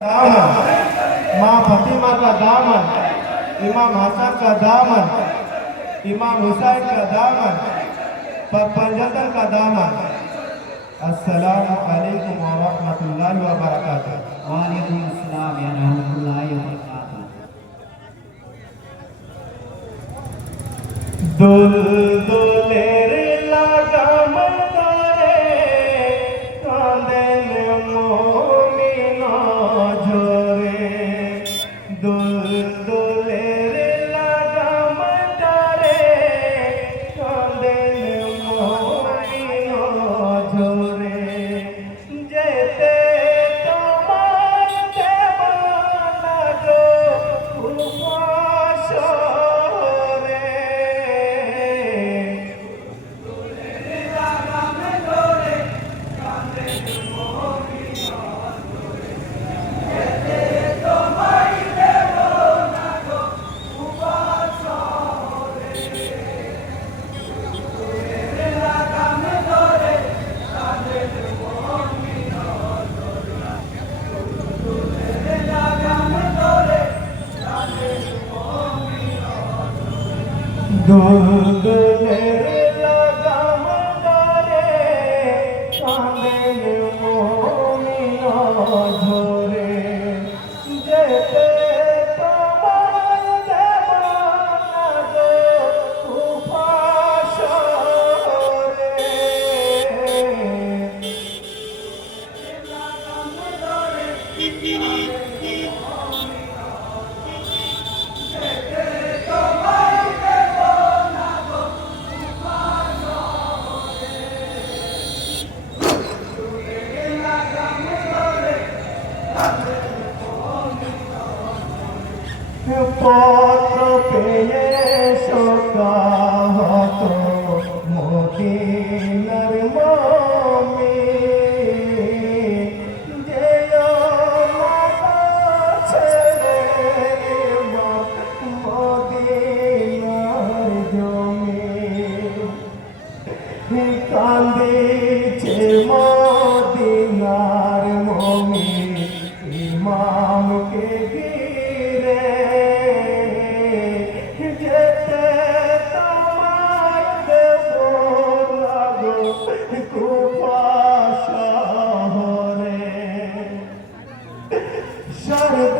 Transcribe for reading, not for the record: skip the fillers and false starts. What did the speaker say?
दामन, माँ फतिमा का दामन, इमाम हसन का दामन, इमाम हुसैन का दामन, पंजतन का दामन। अस्सलामु अलैकुम व रहमतुल्लाहि व बरकातुहू। वालेकुम अस्सलाम या रहमतुल्लाहि व बरकातुहू। दुलदुलेर लगाम तारे कांदेन मोमिना झोरे। दुलदुलेर लगाम तारे कांदेन मोमिना झोरे। जेते তোমার দেওয়ানা গো উপাসরে। দুলদুলের লাগাম ধরে কাঁদেন মোমিনা ঝরে। যেতে তোমার দেওয়ানা গো উপাসরে। পত্র পেয়ে শোকাহত মদিনার মমি। যেও না ছেড়ে মদিনার জমি। কান্দিছে মদিনার মমি ইমামকে ঘিরে। যেতে তোমায় দেব না গো কুফা শহরে। সর্ব